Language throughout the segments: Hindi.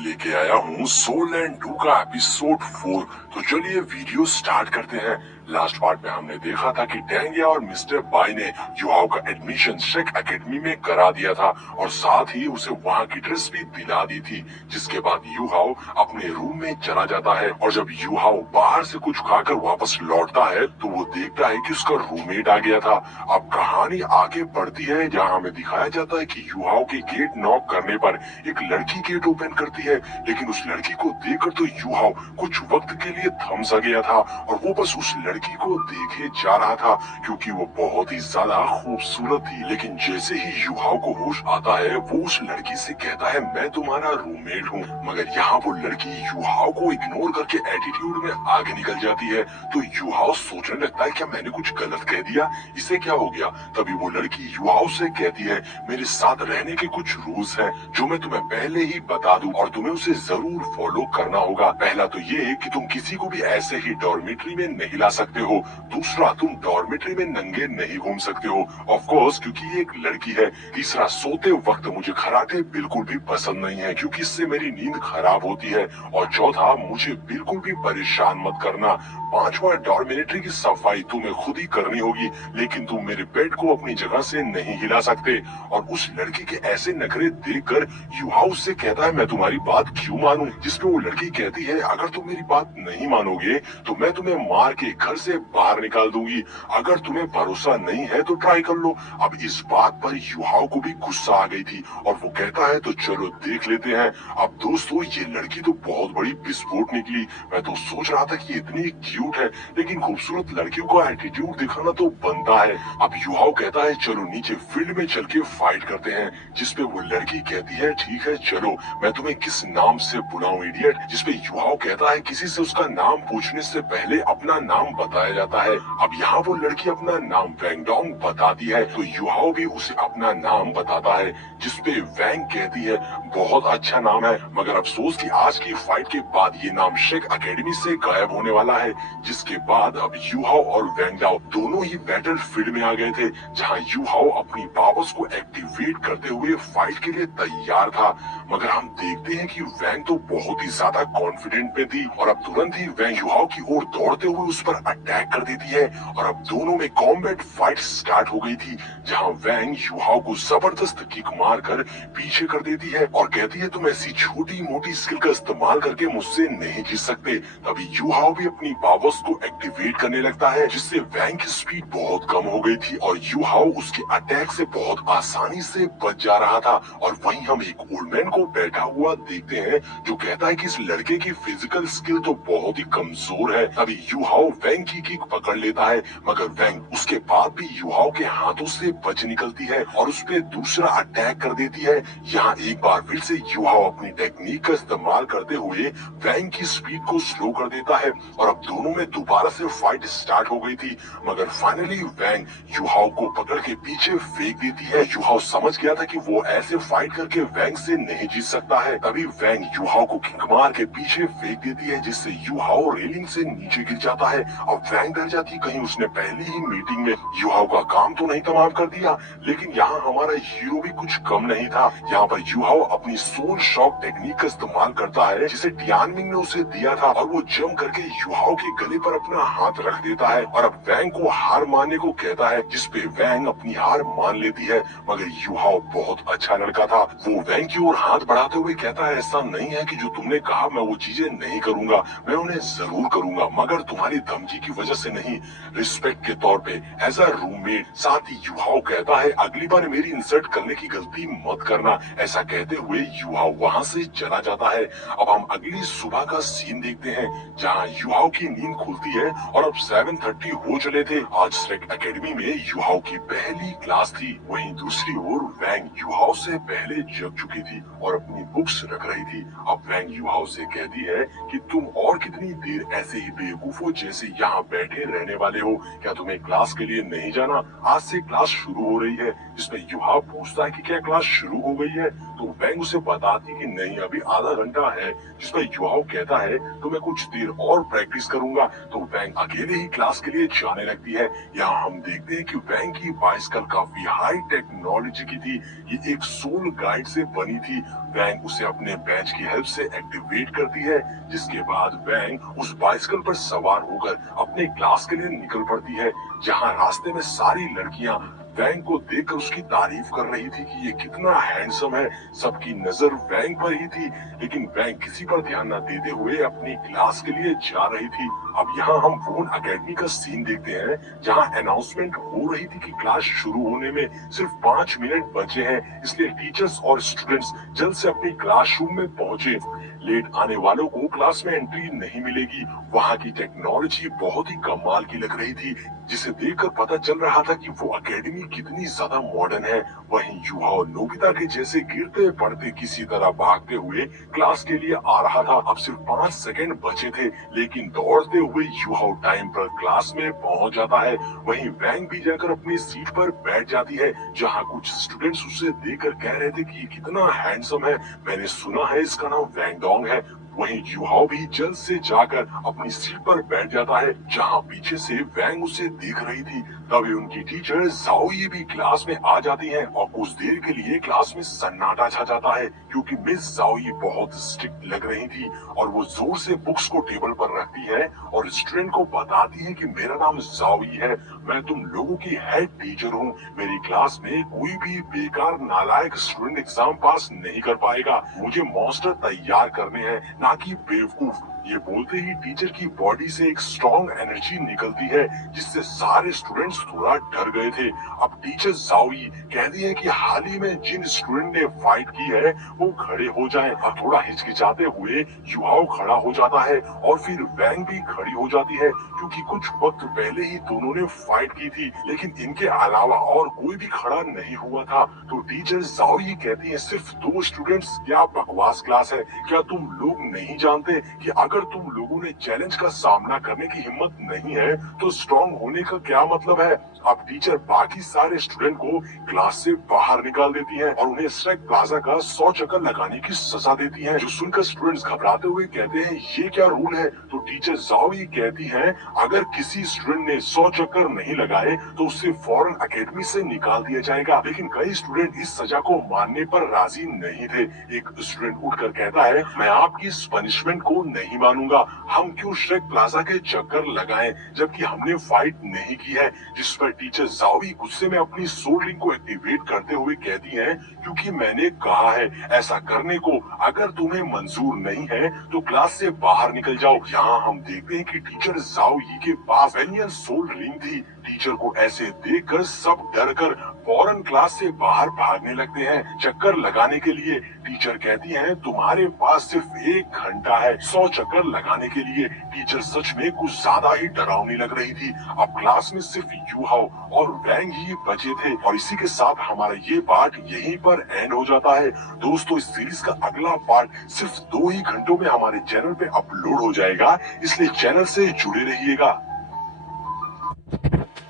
लेके आया हूँ सोल एंड 2 का एपिसोड 4। तो चलिए वीडियो स्टार्ट करते हैं। लास्ट पार्ट में हमने देखा था कि डेंगिया और मिस्टर बाई ने युहाओ का एडमिशन शेक एकेडमी में करा दिया था और साथ ही उसे वहाँ की ड्रेस भी दिला दी थी। जिसके बाद युहाओ अपने रूम में चला जाता है और जब युहाओ बाहर से कुछ खाकर वापस लौटता है तो वो देखता है कि उसका रूममेट आ गया था। अब कहानी आगे बढ़ती है जहाँ हमें दिखाया जाता है कि युहाओ के गेट नॉक करने पर एक लड़की गेट ओपन करती है, लेकिन उस लड़की को देखकर तो युहाओ कुछ वक्त के लिए थम सा गया था और वो बस उस लड़की को देखे जा रहा था क्योंकि वो बहुत ही ज्यादा खूबसूरत थी। लेकिन जैसे ही युहाओ को होश आता है वो उस लड़की से कहता है मैं तुम्हारा रूममेट हूँ, मगर यहाँ वो लड़की युहाओ को इग्नोर करके एटीट्यूड में आगे निकल जाती है। तो युहाओ सोचने लगता है क्या मैंने कुछ गलत कह दिया, इसे क्या हो गया। तभी वो लड़की युहाओ से कहती है मेरे साथ रहने के कुछ रूल्स हैं जो मैं तुम्हें पहले ही बता दूं और तुम्हें उसे जरूर फॉलो करना होगा। पहला तो ये कि तुम किसी को भी ऐसे ही डॉर्मेट्री में नहीं ला सकते हो। दूसरा, तुम डॉर्मेट्री में नंगे नहीं घूम सकते हो, ऑफ कोर्स क्योंकि ये एक लड़की है। तीसरा, सोते वक्त मुझे खराटे बिल्कुल भी पसंद नहीं है क्योंकि इससे मेरी नींद खराब होती है। और चौथा, मुझे बिल्कुल भी परेशान मत करना। पांचवा, डॉर्मेट्री की सफाई तुम्हें खुद ही करनी होगी, लेकिन तुम मेरे बेड को अपनी जगह से नहीं हिला सकते। और उस लड़की के ऐसे नखरे देखकर युहाओ से कहता है मैं तुम्हारी बात क्यों मानूं, जिसपे वो लड़की कहती है अगर तुम मेरी बात नहीं मानोगे तो मैं तुम्हें मार के घर से बाहर निकाल दूंगी। अगर तुम्हें भरोसा नहीं है तो ट्राई कर लो। अब इस बात पर युहाओ को भी गुस्सा आ गई थी और वो कहता है तो चलो देख लेते हैं। अब दोस्तों ये लड़की तो बहुत बड़ी विस्फोट निकली। मैं तो सोच रहा था कि इतनी क्यूट है, लेकिन खूबसूरत लड़कियों का एटीट्यूड दिखाना तो बनता है। अब युहाओ कहता है चलो नीचे फील्ड में चल के फाइट करते हैं, जिसपे वो लड़की कहती है ठीक है चलो, मैं तुम्हें किस नाम से बुलाऊं इडियट। जिसपे युहाओ कहता है किसी से उसका नाम पूछने से पहले अपना नाम बताया जाता है। अब यहाँ वो लड़की अपना नाम वैंगडोंग बताती है तो युहाओ भी उसे अपना नाम बताता है, जिसपे वैंग कहती है बहुत अच्छा नाम है, मगर अफसोस कि आज की फाइट के बाद ये नाम शेक एकेडमी से गायब होने वाला है। जिसके बाद अब युहाओ और वैंगडाओ दोनों ही बैटल फील्ड में आ गए थे, जहाँ युहाओ अपनी पावर्स को एक्टिवेट करते हुए फाइट के लिए तैयार था। मगर हम देखते हैं कि वैंग तो बहुत ही ज्यादा कॉन्फिडेंट में थी और अब तुरंत ही वैंग युहाओ की ओर दौड़ते हुए उस पर अटैक कर देती है और अब दोनों में कॉम्बैट फाइट स्टार्ट हो गई थी, जहां वैंग युहाओ को जबरदस्त किक मारकर पीछे कर देती है और कहती है तुम ऐसी छोटी मोटी स्किल का इस्तेमाल करके मुझसे नहीं जीत सकते। तभी युहाओ भी अपनी पावर्स को एक्टिवेट करने लगता है, जिससे वैंग की स्पीड बहुत कम हो गई थी और युहाओ उसके अटैक से बहुत आसानी से बच जा रहा था। और वहीं हम एक ओल्ड मैन को बैठा हुआ देखते हैं जो कहता है कि इस लड़के की फिजिकल स्किल तो बहुत ही कमजोर है। अभी युहाओ वैंग की किक पकड़ लेता है, मगर वैंग उसके बाद भी युहाओ के हाथों से बच निकलती है और उस पे दूसरा अटैक कर देती है। यहाँ एक बार फिर से युहाओ अपनी टेक्निक का इस्तेमाल करते हुए वैंग की स्पीड को स्लो कर देता है और अब दोनों में दोबारा से फाइट स्टार्ट हो गई थी, मगर फाइनली वैंग युहाओ को पकड़ के पीछे फेंक देती है। युहाओ समझ गया था कि वो ऐसे फाइट करके वैंग से नहीं जीत सकता है। तभी वैंग युहाओ को किक मार के पीछे फेंक देती है, जिससे युहाओ रेलिंग से नीचे गिर जाता है। अब वैंग डर जाती कहीं उसने पहली ही मीटिंग में युहाओ का काम तो नहीं तमाम कर दिया। लेकिन यहाँ हमारा हीरो भी कुछ कम नहीं था। यहाँ पर युहाओ अपनी सोल शॉक टेक्निक का इस्तेमाल करता है, जिसे टियानमिंग ने उसे दिया था, और वो जंप करके युहाओ के गले पर अपना हाथ रख देता है और अब वैंग को हार मानने को कहता है, जिसपे वैंग अपनी हार मान लेती है। मगर युहाओ बहुत अच्छा लड़का था। वो वैंग की ओर हाथ बढ़ाते हुए कहता है ऐसा नहीं है कि जो तुमने कहा मैं वो चीजें नहीं करूंगा, मैं उन्हें जरूर करूंगा, मगर तुम्हारी धमकी की वजह से नहीं, रिस्पेक्ट के तौर पे एज अ रूममेट। साथ ही युहाओ कहता है अगली बार मेरी इंसल्ट करने की गलती मत करना। ऐसा कहते हुए युहाओ वहाँ से चला जाता है। अब हम अगली सुबह का सीन देखते हैं, जहाँ युहाओ की नींद खुलती है और अब 7:30 हो चले थे। आज शेक एकेडमी में युहाओ की पहली क्लास थी। वहीं दूसरी ओर वैंग युहाओ से पहले जग चुकी थी और अपनी बुक्स रख रही थी। अब वैंग युहाओ से कहती है कि तुम और कितनी देर ऐसे ही बेवकूफों जैसे यहाँ बैठे रहने वाले हो, क्या तुम्हें क्लास के लिए नहीं जाना? आज से क्लास शुरू हो रही है। जिसमें युहाओ पूछता है कि क्या क्लास शुरू हो गई है, तो वैंग उसे बताती कि नहीं अभी आधा घंटा है। जिसमें युहाओ कहता है तो मैं कुछ देर और प्रैक्टिस करूंगा। तो वैंग अकेले ही क्लास के लिए जाने लगती है। यहाँ हम देखते हैं कि वैंग की बाइसिकल काफी हाई टेक्नोलॉजी की थी। ये एक सोल गाइड से बनी थी। वैंग उसे अपने बैच की हेल्प से एक्टिवेट करती है, जिसके बाद वैंग उस बाइसिकल पर सवार होकर अपने क्लास के लिए निकल पड़ती है, जहाँ रास्ते में सारी लड़कियां वैंग को देखकर उसकी तारीफ कर रही थी कि ये कितना हैंडसम है। सबकी नजर वैंग पर ही थी, लेकिन वैंग किसी पर ध्यान न देते हुए अपनी क्लास के लिए जा रही थी। अब यहाँ हम वोन एकेडमी का सीन देखते हैं, जहाँ अनाउंसमेंट हो रही थी कि क्लास शुरू होने में सिर्फ 5 मिनट बचे हैं, इसलिए टीचर्स और स्टूडेंट्स जल्द से अपनी क्लासरूम में पहुंचे। लेट आने वालों को क्लास में एंट्री नहीं मिलेगी। वहाँ की टेक्नोलॉजी बहुत ही कमाल की लग रही थी, जिसे देखकर पता चल रहा था कि वो एकेडमी कितनी ज्यादा मॉडर्न है। वहीं युहाओ नोबिता के जैसे गिरते पड़ते किसी तरह भागते हुए क्लास के लिए आ रहा था। अब सिर्फ 5 सेकंड बचे थे, लेकिन दौड़ते हुए युहाओ टाइम पर क्लास में पहुंच जाता है। वहीं वैंग भी जाकर अपनी सीट पर बैठ जाती है, जहां कुछ स्टूडेंट्स उसे देखकर कह रहे थे कि कितना हैंडसम है, मैंने सुना है इसका नाम वैंगडोंग है। वहीं युहाओ भी जल्द से जाकर अपनी सीट पर बैठ जाता है, जहां पीछे से वैंग उसे देख रही थी। तभी उनकी टीचर जाओई भी क्लास में आ जाती हैं और कुछ देर के लिए क्लास में सन्नाटा छा जाता है, क्योंकि मिस जाओई बहुत स्ट्रिक्ट लग रही थी और वो जोर से बुक्स को टेबल पर रखती है और स्टूडेंट को बताती है कि मेरा नाम जाओई है, मैं तुम लोगों की हेड टीचर हूँ। मेरी क्लास में कोई भी बेकार नालायक स्टूडेंट एग्जाम पास नहीं कर पाएगा। मुझे मॉन्स्टर तैयार करने हैं, ना कि बेवकूफ। ये बोलते ही टीचर की बॉडी से एक स्ट्रॉन्ग एनर्जी निकलती है, जिससे सारे स्टूडेंट्स थोड़ा डर गए थे। अब टीचर जाओई कहती है कि हाल ही में जिन स्टूडेंट ने फाइट की है वो खड़े हो जाएं। अब थोड़ा हिचकिचाते हुए युहाओ खड़ा हो जाता है और फिर वैंग भी खड़ी हो जाती है, क्योंकि कुछ वक्त पहले ही दोनों ने फाइट की थी, लेकिन इनके अलावा और कोई भी खड़ा नहीं हुआ था। तो टीचर जाओई कहती है सिर्फ 2 स्टूडेंट्स, क्या बकवास क्लास है? क्या तुम लोग नहीं जानते कि अगर तुम लोगों ने चैलेंज का सामना करने की हिम्मत नहीं है तो स्ट्रॉन्ग होने का क्या मतलब है? अब टीचर बाकी सारे स्टूडेंट को क्लास से बाहर निकाल देती है और उन्हें स्ट्राइक प्लाजा का 100 चक्कर लगाने की सजा देती है, जो सुनकर स्टूडेंट्स घबराते हुए कहते हैं ये क्या रूल है? तो टीचर जाओई कहती है अगर किसी स्टूडेंट ने 100 चक्कर नहीं लगाए तो उसे फौरन एकेडमी से निकाल दिया जाएगा। लेकिन कई स्टूडेंट इस सजा को मानने पर राजी नहीं थे। एक स्टूडेंट उठकर कहता है मैं आपकी इस पनिशमेंट को नहीं मानूंगा, हम क्यों श्रेक प्लाजा के चक्कर लगाएं जबकि हमने फाइट नहीं की है? जिस पर टीचर जाओई गुस्से में अपनी सोल रिंग को एक्टिवेट करते हुए कहती हैं क्योंकि मैंने कहा है ऐसा करने को, अगर तुम्हें मंजूर नहीं है तो क्लास से बाहर निकल जाओ। यहाँ हम देखते हैं कि टीचर जाओई के पास वेनियन सोल रिंग थी। टीचर को ऐसे देखकर सब डर कर फौरन क्लास से बाहर भागने लगते हैं चक्कर लगाने के लिए। टीचर कहती है तुम्हारे पास सिर्फ 1 घंटा है 100 चक्कर लगाने के लिए। टीचर सच में कुछ ज्यादा ही डरावनी लग रही थी। अब क्लास में सिर्फ युहाओ और वैंग ही बचे थे और इसी के साथ हमारा ये पार्ट यहीं पर एंड हो जाता है। दोस्तों इस सीरीज का अगला पार्ट सिर्फ 2 ही घंटों में हमारे चैनल पे अपलोड हो जाएगा, इसलिए चैनल से जुड़े रहिएगा।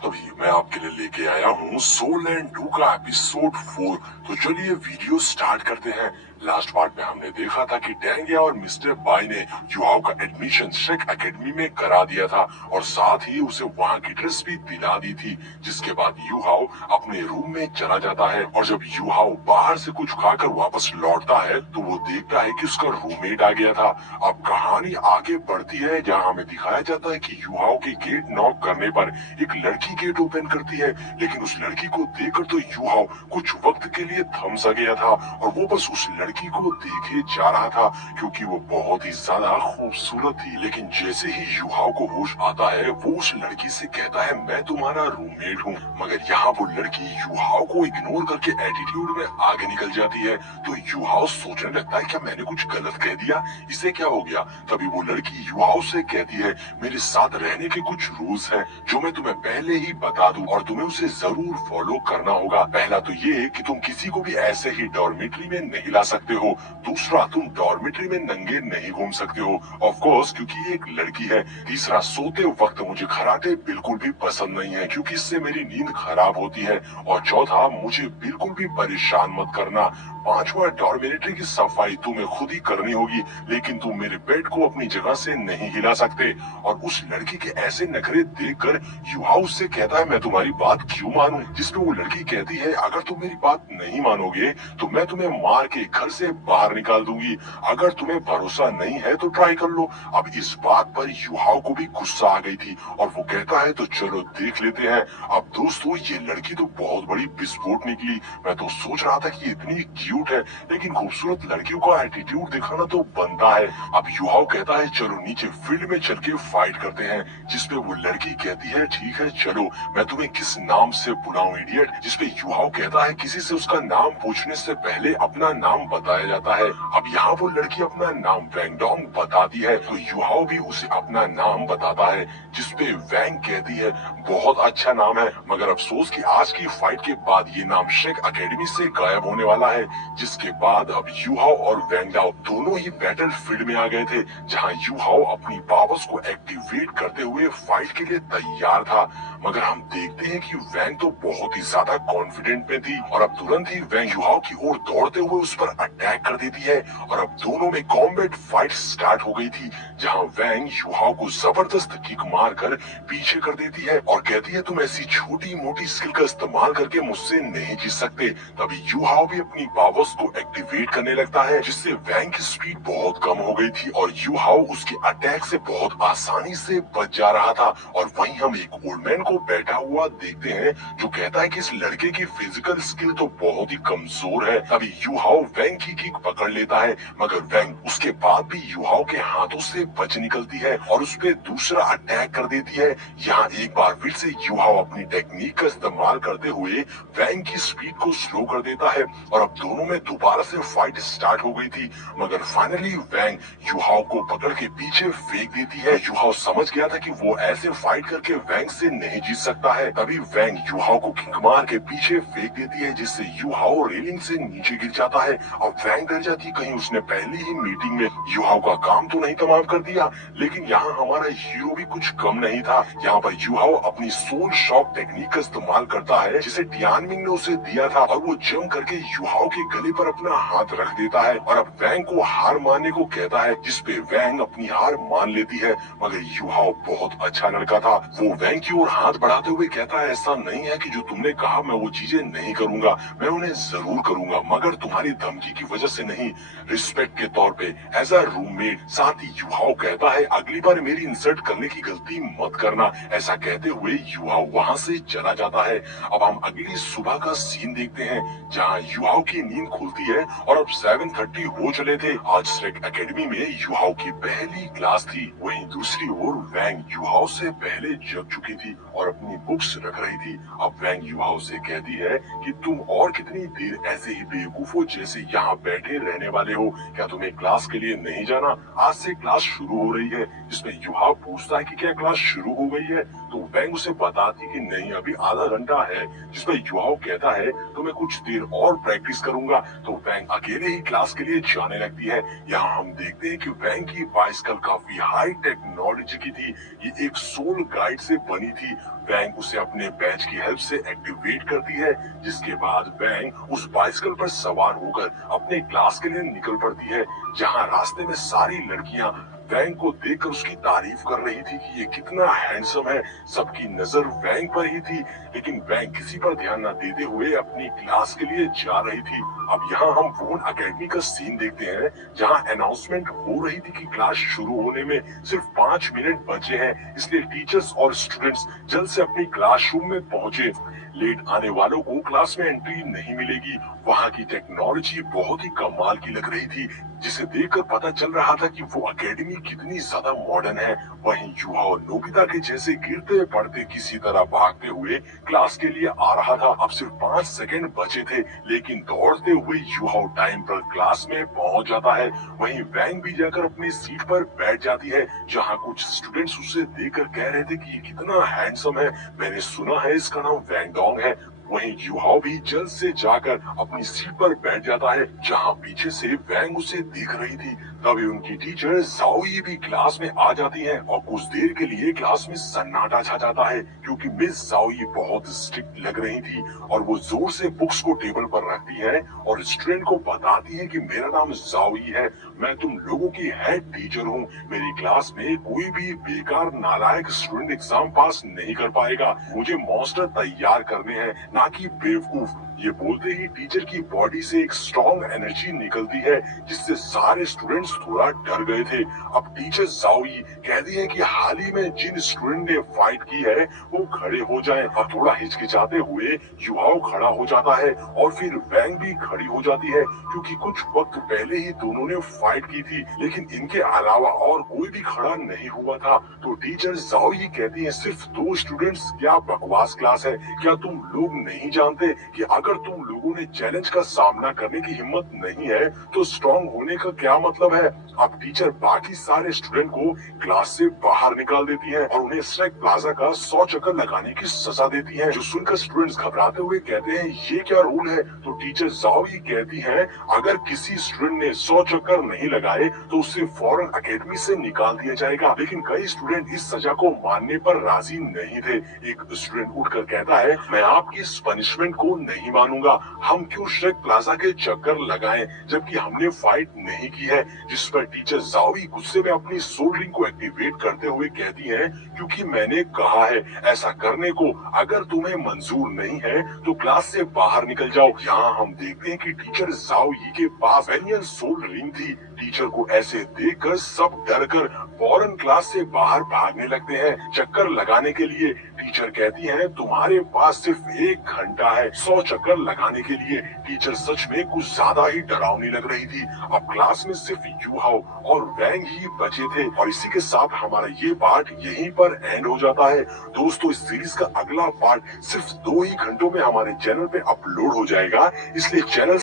तभी मैं आपके लिए लेके आया हूँ सोल एंड 2 का एपिसोड 4। तो चलिए वीडियो स्टार्ट करते हैं। लास्ट पार्ट में हमने देखा था कि डेंगिया और मिस्टर बाई ने युहाओ का एडमिशन श्रेक एकेडमी में करा दिया था और साथ ही उसे वहाँ की ड्रेस भी दिला दी थी। जिसके बाद युहाओ अपने रूम में चला जाता है और जब युहाओ बाहर से कुछ खाकर वापस लौटता है तो वो देखता है कि उसका रूममेट आ गया था। अब कहानी आगे बढ़ती है, जहाँ हमें दिखाया जाता है कि युहाओ के गेट नॉक करने पर एक लड़की गेट ओपन करती है, लेकिन उस लड़की को देखकर तो युहाओ कुछ वक्त के लिए थम सा गया था और वो बस उस लड़की को देखे जा रहा था, क्योंकि वो बहुत ही ज्यादा खूबसूरत थी। लेकिन जैसे ही युहाओ को होश आता है वो उस लड़की से कहता है मैं तुम्हारा रूममेट हूँ, मगर यहाँ वो लड़की युहाओ को इग्नोर करके एटीट्यूड में आगे निकल जाती है। तो युहाओ सोचने लगता है क्या मैंने कुछ गलत कह दिया, इसे क्या हो गया? तभी वो लड़की युहाओ से कहती है मेरे साथ रहने के कुछ रूल्स हैं जो मैं तुम्हें पहले ही बता दूं और तुम्हें उसे जरूर फॉलो करना होगा। पहला तो ये कि तुम किसी को भी ऐसे ही डॉर्मेट्री में नहीं ला सकते हो। दूसरा, तुम डॉर्मेट्री में नंगे नहीं घूम सकते हो, ऑफ कोर्स क्योंकि ये एक लड़की है। तीसरा, सोते वक्त मुझे खराटे बिल्कुल भी पसंद नहीं है क्योंकि इससे मेरी नींद खराब होती है। और चौथा, मुझे बिल्कुल भी परेशान मत करना। पांचवा, डॉर्मेट्री की सफाई तुम्हें खुद ही करनी होगी, लेकिन तुम मेरे बेड को अपनी जगह से नहीं हिला सकते। और उस लड़की के ऐसे नखरे देखकर युहाओ से कहता है मैं तुम्हारी बात क्यों मानूं? जिसपे वो लड़की कहती है अगर तुम मेरी बात नहीं मानोगे तो मैं तुम्हें मार के घर से बाहर निकाल दूंगी। अगर तुम्हें भरोसा नहीं है तो ट्राई कर लो। अब इस बात पर युहाओ को भी गुस्सा आ गई थी और वो कहता है तो चलो देख लेते हैं। अब दोस्तों ये लड़की तो बहुत बड़ी विस्फोट निकली। मैं तो सोच रहा था कि इतनी क्यूट है, लेकिन खूबसूरत लड़कियों का एटीट्यूड दिखाना तो बनता है। अब युहाओ कहता है चलो नीचे फील्ड में चल के फाइट करते हैं, जिसपे वो लड़की कहती है ठीक है चलो, मैं तुम्हें किस नाम से बुलाऊं इडियट। जिसपे युहाओ कहता है किसी से उसका नाम पूछने से पहले अपना नाम बताया जाता है। अब यहाँ वो लड़की अपना नाम वैंगडोंग बताती है तो युहाओ भी उसे अपना नाम बताता है, जिसपे वैंग कहती है बहुत अच्छा नाम है, मगर अफसोस कि आज की फाइट के बाद ये नाम शेक एकेडमी से गायब होने वाला है। जिसके बाद अब युहाओ और वैंगडाओ दोनों ही बैटल फील्ड में आ गए थे, जहाँ युहाओ अपनी पावर्स को एक्टिवेट करते हुए फाइट के लिए तैयार था। मगर हम देखते हैं कि वैंग तो बहुत ही ज्यादा कॉन्फिडेंट में थी और अब तुरंत ही वैंग युहाओ की ओर दौड़ते हुए उस पर अटैक कर देती है और अब दोनों में कॉम्बैट फाइट स्टार्ट हो गई थी, जहां वैंग युहाओ को जबरदस्त किक मारकर पीछे कर देती है और कहती है तुम ऐसी छोटी मोटी स्किल का इस्तेमाल करके मुझसे नहीं जीत सकते। तभी युहाओ भी अपनी पावर्स को एक्टिवेट करने लगता है, जिससे वैंग की स्पीड बहुत कम हो गई थी और युहाओ उसके अटैक से बहुत आसानी से बच जा रहा था। और वहीं हम एक ओल्ड मैन को बैठा हुआ देखते हैं जो कहता है कि इस लड़के की फिजिकल स्किल तो बहुत ही कमजोर है। तभी युहाओ वैंग की किक पकड़ लेता है, मगर वैंग उसके बाद भी युहाओ के हाथों से बच निकलती है और उस पे दूसरा अटैक कर देती है। यहाँ एक बार फिर से युहाओ अपनी टेक्निक का इस्तेमाल करते हुए वैंग की स्पीड को स्लो कर देता है और अब दोनों में दोबारा से फाइट स्टार्ट हो गई थी, मगर फाइनली वैंग युहाओ को पकड़ के पीछे फेंक देती है। युहाओ समझ गया था कि वो ऐसे फाइट करके वैंग से नहीं जीत सकता है। तभी वैंग युहाओ को किक मार के पीछे फेंक देती है, जिससे युहाओ रेलिंग से नीचे गिर जाता है। अब वैंग डर जाती कहीं उसने पहली ही मीटिंग में युहाओ का काम तो नहीं तमाम कर दिया। लेकिन यहाँ हमारा हीरो भी कुछ कम नहीं था। यहाँ पर युहाओ अपनी सोल शॉक टेक्निक का इस्तेमाल करता है, जिसे टियानमिंग ने उसे दिया था, और वो जंप करके युहाओ के गले पर अपना हाथ रख देता है और अब वैंग को हार मानने को कहता है, जिसपे वैंग अपनी हार मान लेती है। मगर युहाओ बहुत अच्छा लड़का था। वो वैंग की ओर हाथ बढ़ाते हुए कहता है ऐसा नहीं है कि जो तुमने कहा मैं वो चीजें नहीं करूंगा, मैं उन्हें जरूर करूंगा, मगर तुम्हारी धमकी की वजह से नहीं, रिस्पेक्ट के तौर पे, एज अ रूममेट। साथ ही युहाओ कहता है अगली बार मेरी इंसल्ट करने की गलती मत करना। ऐसा कहते हुए युहाओ वहाँ से चला जाता है। अब हम अगली सुबह का सीन देखते हैं, जहाँ युहाओ की नींद खुलती है और अब 7:30 हो चले थे। आज शेक एकेडमी में युहाओ की पहली क्लास थी। वहीं दूसरी ओर वैंग युहाओ से पहले जग चुकी थी और अपनी बुक्स रख रही थी। अब वैंग युहाओ से कहती है कि तुम और कितनी देर ऐसे ही बेवकूफों जैसे यहाँ बैठे रहने वाले हो, क्या तुम्हें क्लास के लिए नहीं जाना? आज से क्लास शुरू हो रही है। जिसमें युहाओ पूछता है कि क्या क्लास शुरू हो गई है, तो वैंग उसे बताती कि नहीं अभी आधा घंटा है। जिसमें युहाओ कहता है तो मैं कुछ देर और प्रैक्टिस करूंगा। तो वैंग अकेले ही क्लास के लिए जाने लगती है। यहाँ हम देखते हैं कि वैंग की बाइसिकल काफी हाई टेक्नोलॉजी की थी। ये एक सोल गाइड से बनी थी। वैंग उसे अपने बैच की हेल्प से एक्टिवेट करती है, जिसके बाद वैंग उस बाइसिकल पर सवार होकर अपने क्लास के लिए निकल पड़ती है। जहाँ रास्ते में सारी लड़कियां वैंग को देखकर उसकी तारीफ कर रही थी कि ये कितना हैंडसम है। सबकी नजर वैंग पर ही थी, लेकिन वैंग किसी पर ध्यान न देते हुए अपनी क्लास के लिए जा रही थी। अब यहाँ हम वून एकेडमी का सीन देखते हैं, जहाँ अनाउंसमेंट हो रही थी कि क्लास शुरू होने में सिर्फ 5 मिनट बचे हैं, इसलिए टीचर्स और स्टूडेंट्स जल्द से अपनी क्लासरूम में पहुंचे। लेट आने वालों को क्लास में एंट्री नहीं मिलेगी। वहाँ की टेक्नोलॉजी बहुत ही कमाल की लग रही थी, जिसे देखकर पता चल रहा था कि वो एकेडमी कितनी ज्यादा मॉडर्न है। वहीं युहाओ नोबिता के जैसे गिरते पड़ते किसी तरह भागते हुए क्लास के लिए आ रहा था। अब सिर्फ 5 सेकंड बचे थे, लेकिन दौड़ते हुए युहाओ टाइम पर क्लास में पहुंच जाता है। वहीं वैंग भी जाकर अपनी सीट पर बैठ जाती है, जहां कुछ स्टूडेंट्स उसे देखकर कह रहे थे कि ये कितना हैंडसम है, मैंने सुना है इसका नाम वैंगडोंग है। वहीं युहाओ भी जल्द से जाकर अपनी सीट पर बैठ जाता है, जहां पीछे से वैंग उसे देख रही थी। तभी उनकी टीचर जाओई भी क्लास में आ जाती है और कुछ देर के लिए क्लास में सन्नाटा छा जाता है, क्योंकि मिस जाओई बहुत स्ट्रिक्ट लग रही थी और वो जोर से बुक्स को टेबल पर रखती है और स्टूडेंट को बताती है कि मेरा नाम जाओई है, मैं तुम लोगों की हेड टीचर हूँ। मेरी क्लास में कोई भी बेकार नालायक स्टूडेंट एग्जाम पास नहीं कर पाएगा। मुझे मॉन्स्टर तैयार करने हैं, ना कि बेवकूफ। ये बोलते ही टीचर की बॉडी से एक स्ट्रॉन्ग एनर्जी निकलती है जिससे सारे स्टूडेंट्स थोड़ा डर गए थे। अब टीचर जाओई कहती है कि हाल ही में जिन स्टूडेंट ने फाइट की है वो खड़े हो जाएं। अब थोड़ा हिचकिचाते हुए युवाओं खड़ा हो जाता है और फिर वैंग भी खड़ी हो जाती है क्योंकि कुछ वक्त पहले ही दोनों ने फाइट की थी, लेकिन इनके अलावा और कोई भी खड़ा नहीं हुआ था। तो टीचर जाओई कहती है सिर्फ 2 स्टूडेंट्स, क्या बकवास क्लास है? क्या तुम लोग नहीं जानते कि अगर तुम लोगों ने चैलेंज का सामना करने की हिम्मत नहीं है तो स्ट्रॉन्ग होने का क्या मतलब है? अब टीचर बाकी सारे स्टूडेंट को क्लास से बाहर निकाल देती है और उन्हें स्ट्राइक प्लाजा का 100 चक्कर लगाने की सजा देती है। जो सुनकर स्टूडेंट्स घबराते हुए कहते हैं ये क्या रूल है? तो टीचर जाओई कहती है अगर किसी स्टूडेंट ने 100 चक्कर नहीं लगाए तो उसे फौरन एकेडमी से निकाल दिया जाएगा। लेकिन कई स्टूडेंट इस सजा को मानने पर राजी नहीं थे। एक स्टूडेंट उठकर कहता है मैं आपकी इस पनिशमेंट को नहीं मानूंगा। हम क्यों श्रेक प्लाजा के चक्कर लगाएं जबकि हमने फाइट नहीं की है? जिस पर टीचर जाओई गुस्से में अपनी सोल रिंग को एक्टिवेट करते हुए कहती है क्योंकि मैंने कहा है ऐसा करने को। अगर तुम्हें मंजूर नहीं है तो क्लास से बाहर निकल जाओ। यहाँ हम देखते हैं कि टीचर जाओई के पास वेनियन सोल रिंग थी। टीचर को ऐसे देखकर सब डरकर फौरन क्लास से बाहर भागने लगते हैं चक्कर लगाने के लिए। टीचर कहती है तुम्हारे पास सिर्फ 1 घंटा है 100 चक्कर लगाने के लिए। टीचर सच में कुछ ज्यादा ही डरावनी लग रही थी। अब क्लास में सिर्फ युहाओ और वैंग ही बचे थे और इसी के साथ हमारा ये पार्ट यहीं पर एंड हो जाता है। दोस्तों इस सीरीज का अगला पार्ट सिर्फ 2 ही घंटों में हमारे चैनल पे अपलोड हो जाएगा, इसलिए चैनल